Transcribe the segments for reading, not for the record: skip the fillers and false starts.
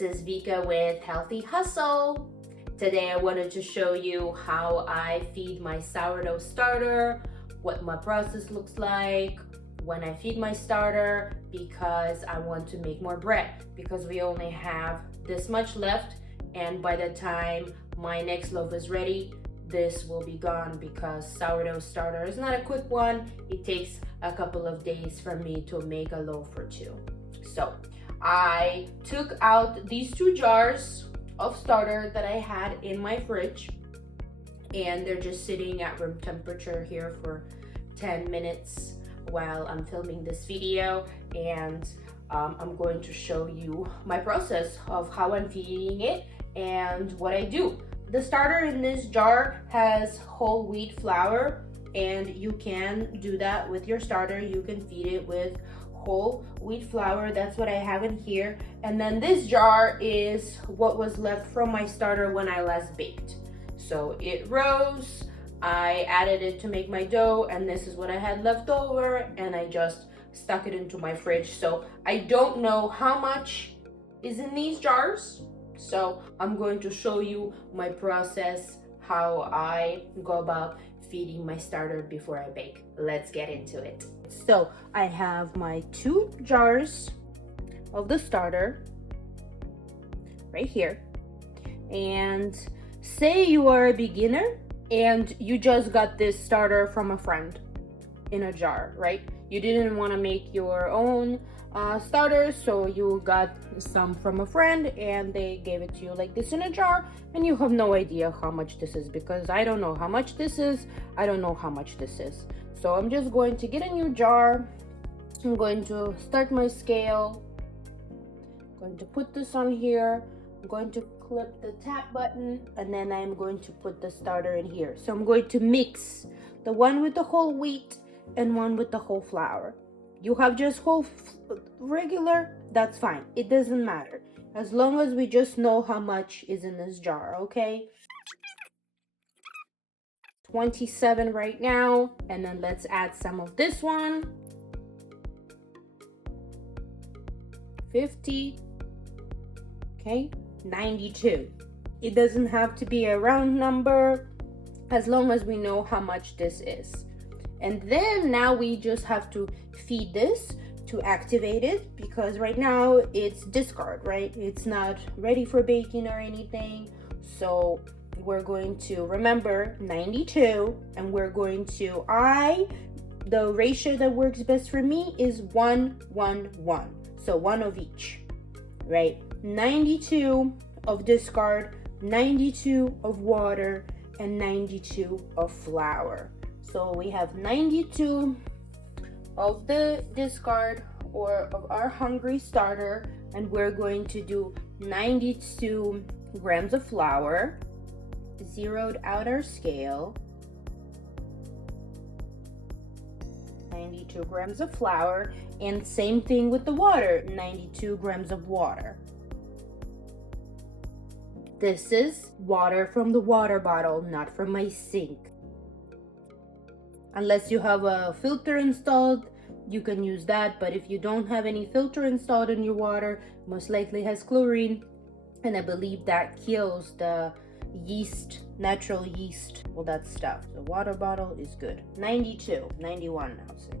This is Vika with Healthy Hustle. Today I wanted to show you how I feed my sourdough starter, what my process looks like when I feed my starter, because I want to make more bread because we only have this much left, and by the time my next loaf is ready, this will be gone because sourdough starter is not a quick one. It takes a couple of days for me to make a loaf or two. So I took out these 2 jars of starter that I had in my fridge, and they're just sitting at room temperature here for 10 minutes while I'm filming this video, and I'm going to show you my process of how I'm feeding it and what I do. The starter in this jar has whole wheat flour, and you can do that with your starter. You can feed it with whole wheat flour. That's what I have in here. And then this jar is what was left from my starter when I last baked. So it rose, I added it to make my dough, and this is what I had left over, and I just stuck it into my fridge. So I don't know how much is in these jars, so I'm going to show you my process, how I go about feeding my starter before I bake. Let's get into it. So I have my 2 jars of the starter right here, and say you are a beginner and you just got this starter from a friend in a jar, right? You didn't want to make your own starter, so you got some from a friend and they gave it to you like this in a jar, and you have no idea how much this is, because I don't know how much this is. I don't know how much this is. So I'm just going to get a new jar. I'm going to start my scale. I'm going to put this on here. I'm going to clip the tap button, and then I'm going to put the starter in here. So I'm going to mix the one with the whole wheat and one with the whole flour. You have just regular, that's fine. It doesn't matter, as long as we just know how much is in this jar, okay? 27 right now, and then let's add some of this one. 50, okay, 92. It doesn't have to be a round number, as long as we know how much this is. And then now we just have to feed this to activate it, because right now it's discard, right? It's not ready for baking or anything. So we're going to remember 92, and we're going to, the ratio that works best for me is 1, 1, 1. So 1 of each, right? 92 of discard, 92 of water, and 92 of flour. So we have 92 of the discard or of our hungry starter, and we're going to do 92 grams of flour. Zeroed out our scale. 92 grams of flour, and same thing with the water, 92 grams of water. This is water from the water bottle, not from my sink. Unless you have a filter installed, you can use that, but if you don't have any filter installed in your water, most likely has chlorine, and I believe that kills the yeast, natural yeast, all that stuff. The water bottle is good. 92, 91 now, say.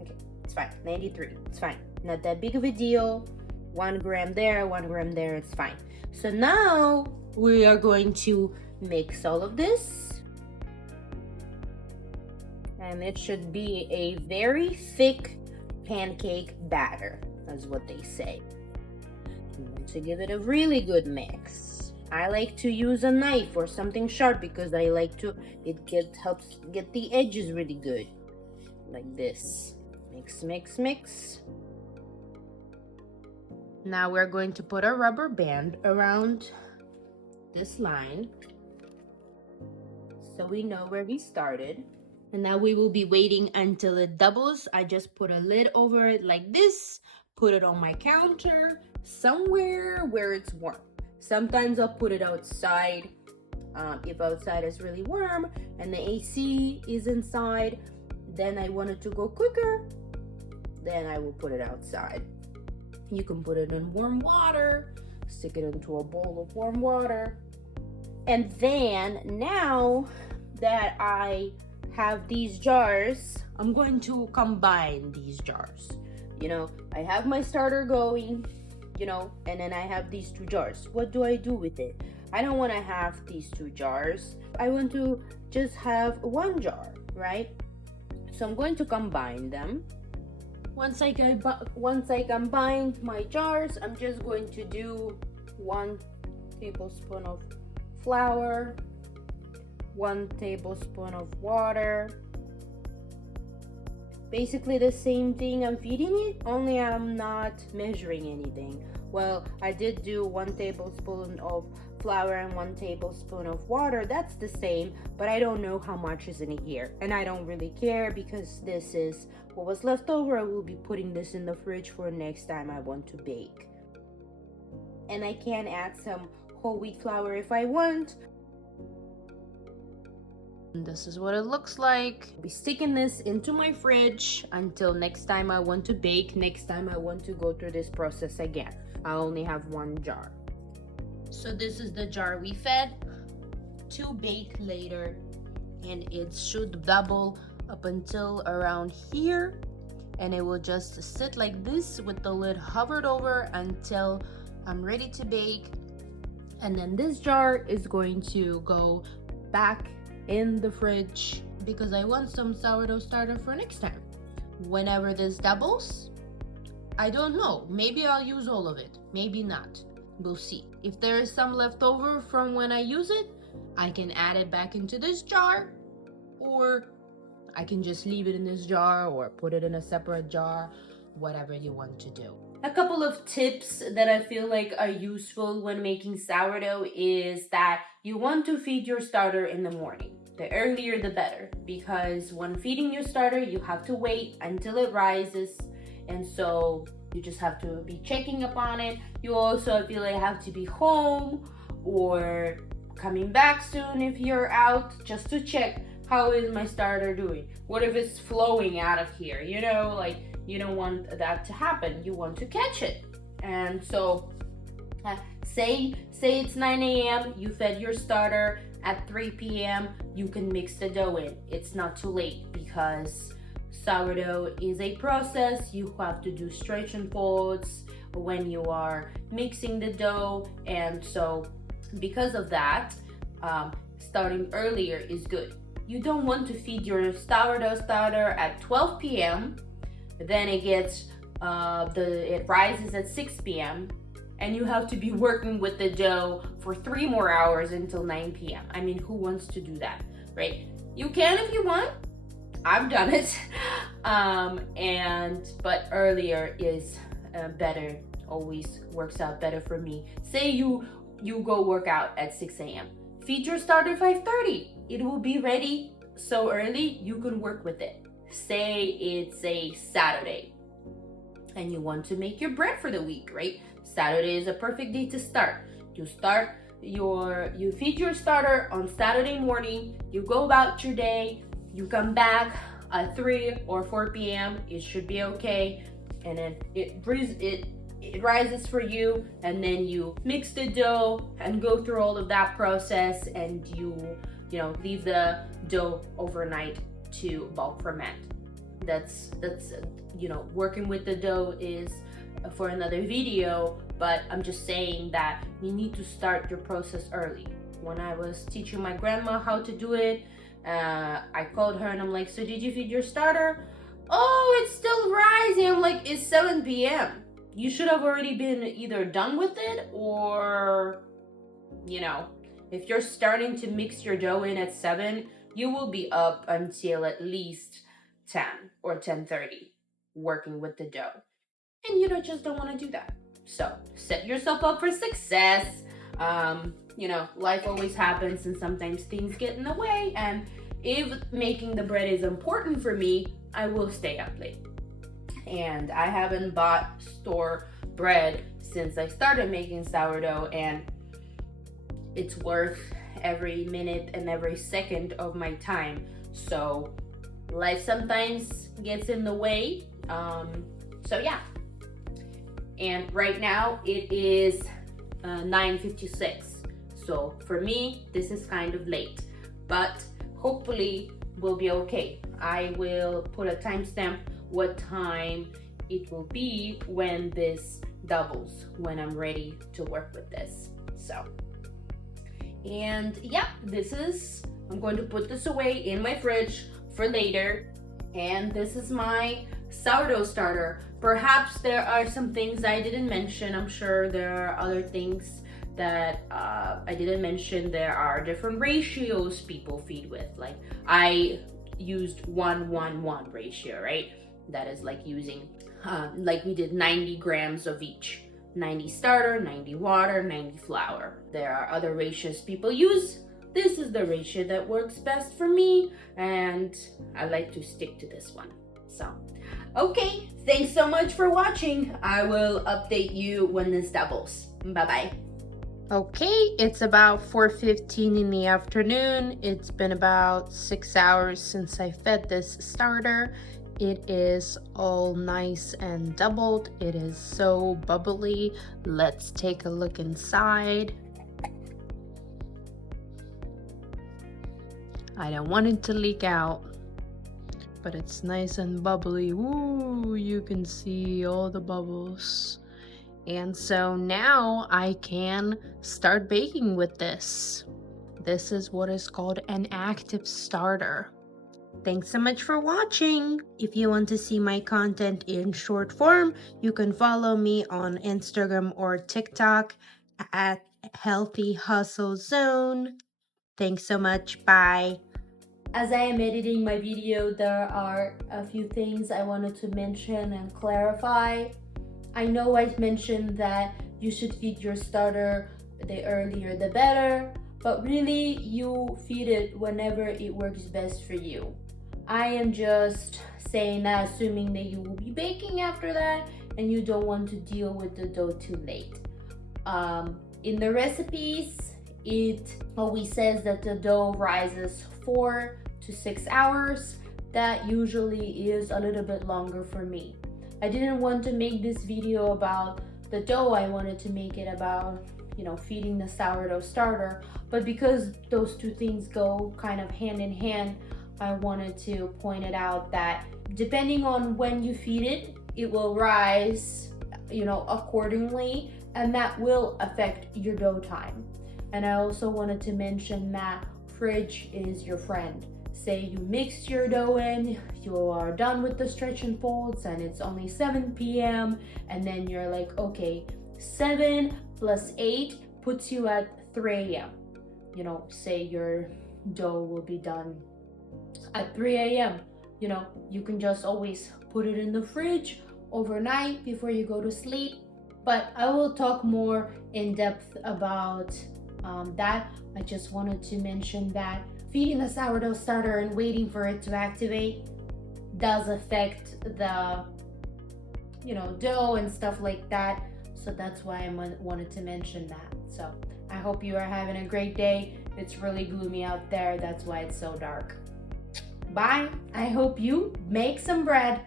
Okay, it's fine. 93, it's fine. Not that big of a deal. 1 gram there, 1 gram there, it's fine. So now we are going to mix all of this. And it should be a very thick pancake batter, that's what they say. And to give it a really good mix, I like to use a knife or something sharp, because I like to, helps get the edges really good. Like this. Mix, mix, mix. Now we're going to put a rubber band around this line, so we know where we started. And now we will be waiting until it doubles. I just put a lid over it like this, put it on my counter, somewhere where it's warm. Sometimes I'll put it outside, if outside is really warm and the AC is inside, then I want it to go quicker, then I will put it outside. You can put it in warm water, stick it into a bowl of warm water. And then now that I have these jars, I'm going to combine these jars. You know, I have my starter going, you know, and then I have these two jars. What do I do with it? I don't want to have these two jars. I want to just have one jar, right? So I'm going to combine them. Once I combine my jars, I'm just going to do 1 tablespoon of flour, 1 tablespoon of water. Basically the same thing I'm feeding it, only I'm not measuring anything. Well, I did do 1 tablespoon of flour and 1 tablespoon of water. That's the same, but I don't know how much is in here, and I don't really care because this is what was left over. I will be putting this in the fridge for next time I want to bake. And I can add some whole wheat flour if I want. And this is what it looks like. I'll be sticking this into my fridge until next time I want to bake, next time I want to go through this process again. I only have 1 jar. So this is the jar we fed to bake later, and it should double up until around here, and it will just sit like this with the lid hovered over until I'm ready to bake. And then this jar is going to go back in the fridge because I want some sourdough starter for next time. Whenever this doubles, I don't know, maybe I'll use all of it, maybe not, we'll see. If there is some left over from when I use it, I can add it back into this jar, or I can just leave it in this jar or put it in a separate jar, whatever you want to do. A couple of tips that I feel like are useful when making sourdough is that you want to feed your starter in the morning. The earlier the better, because when feeding your starter, you have to wait until it rises, and so you just have to be checking up on it. You also feel like have to be home or coming back soon if you're out, just to check, how is my starter doing? What if it's flowing out of here? You know, like, you don't want that to happen. You want to catch it. And so say it's 9 a.m. you fed your starter. At 3 p.m. you can mix the dough in. It's not too late because sourdough is a process. You have to do stretch and folds when you are mixing the dough, and so because of that, starting earlier is good. You don't want to feed your sourdough starter at 12 p.m. then it rises at 6 p.m. and you have to be working with the dough for 3 more hours until 9 p.m. I mean, who wants to do that, right? You can if you want. I've done it. But earlier is better, always works out better for me. Say you go work out at 6 a.m. Feed your starter 5:30. It will be ready so early you can work with it. Say it's a Saturday and you want to make your bread for the week, right? Saturday is a perfect day to start. You feed your starter on Saturday morning, you go about your day, you come back at 3 or 4 p.m. It should be okay, and then it rises for you, and then you mix the dough and go through all of that process, and you leave the dough overnight to bulk ferment. That's working with the dough is for another video, but I'm just saying that you need to start your process early. When I was teaching my grandma how to do it, I called her and I'm like, so did you feed your starter? Oh, it's still rising. I'm like, it's 7 p.m. You should have already been either done with it, or if you're starting to mix your dough in at 7, you will be up until at least 10 or 10:30 working with the dough. And you just don't want to do that. So set yourself up for success. Life always happens and sometimes things get in the way. And if making the bread is important for me, I will stay up late. And I haven't bought store bread since I started making sourdough, and it's worth every minute and every second of my time. So life sometimes gets in the way. So yeah. And right now it is 9:56. So for me, this is kind of late, but hopefully we'll be okay. I will put a timestamp what time it will be when this doubles, when I'm ready to work with this. So, and yeah, I'm going to put this away in my fridge for later. And this is my sourdough starter. Perhaps there are some things I didn't mention. I'm sure there are other things that I didn't mention. There are different ratios people feed with. Like I used 1-1-1 ratio, right? That is like using, like we did 90 grams of each. 90 starter, 90 water, 90 flour. There are other ratios people use. This is the ratio that works best for me, and I like to stick to this one. So, okay, thanks so much for watching. I will update you when this doubles. Bye-bye. Okay, it's about 4:15 in the afternoon. It's been about 6 hours since I fed this starter. It is all nice and doubled. It is so bubbly. Let's take a look inside. I don't want it to leak out, but it's nice and bubbly. Ooh, you can see all the bubbles. And so now I can start baking with this. This is what is called an active starter. Thanks so much for watching. If you want to see my content in short form, you can follow me on Instagram or TikTok at Healthy Hustle Zone. Thanks so much. Bye. As I am editing my video, there are a few things I wanted to mention and clarify. I know I mentioned that you should feed your starter the earlier the better, but really you feed it whenever it works best for you. I am just saying that assuming that you will be baking after that and you don't want to deal with the dough too late. In the recipes, it always says that the dough rises 4 to 6 hours. That usually is a little bit longer for me. I didn't want to make this video about the dough. I wanted to make it about, feeding the sourdough starter. But because those two things go kind of hand in hand, I wanted to point it out that depending on when you feed it, it will rise, accordingly, and that will affect your dough time. And I also wanted to mention that fridge is your friend. Say you mixed your dough in, you are done with the stretch and folds, and it's only 7 p.m. and then you're like, okay, 7 plus 8 puts you at 3 a.m. Say your dough will be done at 3 a.m. You can just always put it in the fridge overnight before you go to sleep. But I will talk more in depth about that. I just wanted to mention that feeding the sourdough starter and waiting for it to activate does affect the dough and stuff like that. So that's why I wanted to mention that. So I hope you are having a great day. It's really gloomy out there. That's why it's so dark. Bye. I hope you make some bread.